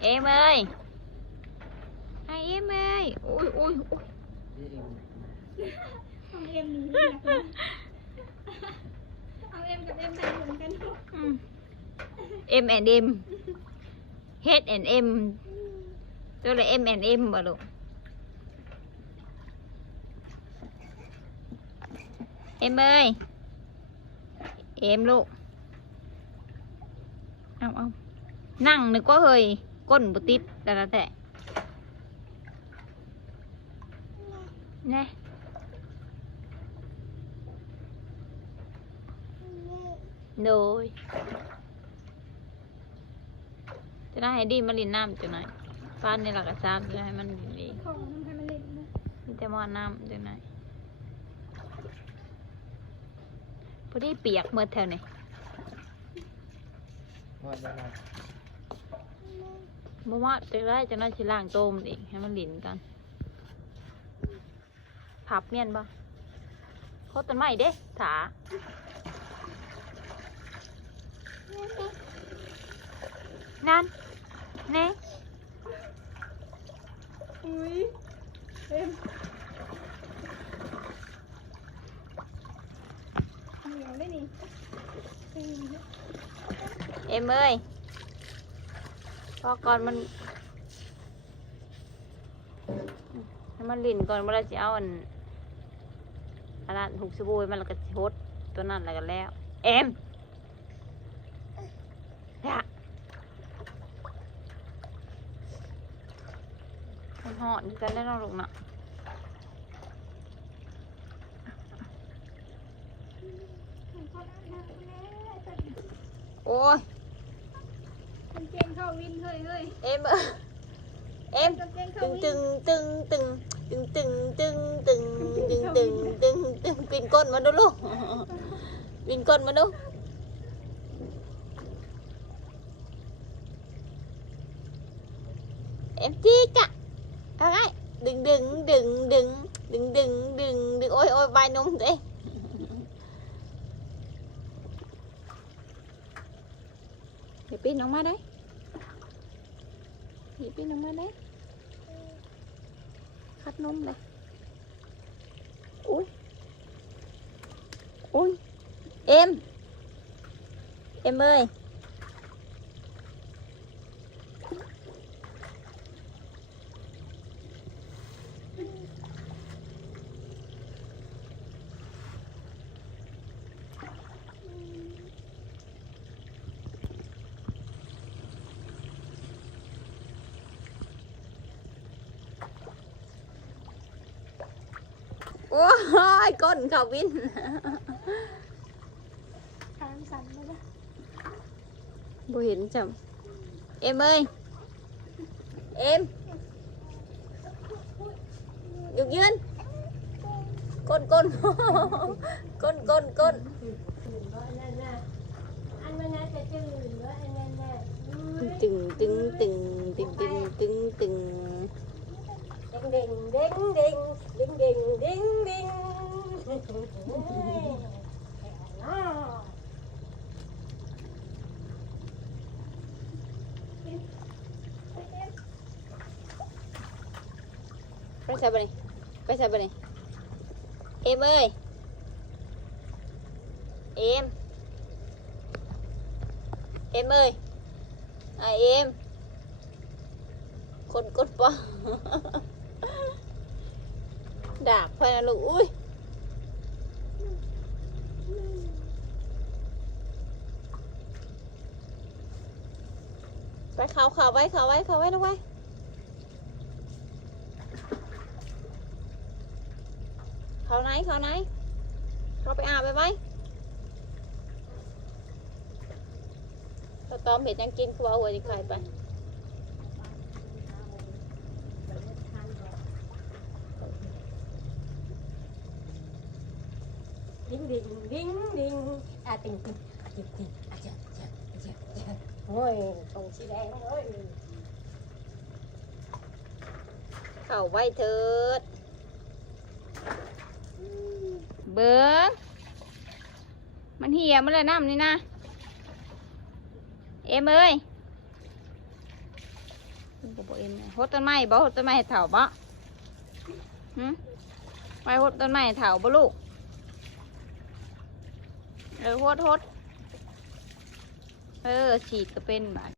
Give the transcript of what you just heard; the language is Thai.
em ơi. Hai em ơi. Ui ui ui không em không em gặp em đang cùng cái ừ. em and em. Hết and em. Tôi là em and em mà luôn. Em ơi. Em luôn. Ông ông. Nặng nữa quá hơi. ก้นบุติดแต่ละแต่นะโดย จะได้ให้ดีมาลินน้ำจุดไหน่อยฟ้าในหลักทรัพย์จะให้มันดีมันให้มันเล่นนะมีแต่มอน้ำจุดไหนพอดีเปียกเมื่อแถวนี้มอน้ำ บบ่ว่าจะได้จะน่าชิล่างโตมอีกให้มันลินกันผับเมียนบ่โคตรต้นไม้เด้ถานั่นแน่อุ้ยเอ็มเหนียวได้นี่เอ็มเอ็มเอ้ย พอก่อนมันให้มันลินก่อนเวลาจะเอาอันอันนั้นหุกสบู่มันแล้วก็สิฮดตัวนั้นแล้วก็แล้วเอ็มเนี่ยมันหอดกันได้นองลูกนะโอ้ย em em từng từng từng từng từng từng từng từng từng từng từng từng quyền con mà đâu luôn quyền con mà đâu. Em thích ạ à. gái đừng đừng đừng đừng đừng đừng đừng đừng ôi ôi vai nung thế. Để pin nó má đấy. พี่น้องมาได้คัดนมเลยอุ้ยอุ้ยเอ็มเอ็มเอ้ย โอ้ยก้นเขาวิน ทางสั่นเลยนะ บ่เห็นจำเอ็มเอ้ย เอ็มหยุดยืนก้นก้น ก้นก้นก้น อัน đinh đinh quay sao bên này? Quay sao bên này? Em ơi. Em em ơi. À em? Con cốt bò. ปใส่บ่นี่เอ็มเอ้ยนกดปะดากไปนะลูก อุ้ยไปเขาเขาไว้เขาไว้เขาไว้ลูกไว้เขาไหนเขาไหนเราไปอาบไปไหมเราตอมเห็ดยังกินคือว่าเอาหัวจิไข่ไป ดิ้งดิ้งดิ้งดิ้งอาติงติงอาติงติงอาเจ็บเจอาเจ็บเจ็บโอ้ยตรงสีแดงเอ้ยเข่าไหวเถิดเบิ้งมันเหี่ยมันเลยน้ำนี่นะ เอ็มเอ้ยกับบเอ็มหดต้นไม้บ่หดต้นไม้เถาบ่หืมไปหดต้นไม้เถาบ่ลูก เออโทษโทษเออฉีดก็เป็นแบบ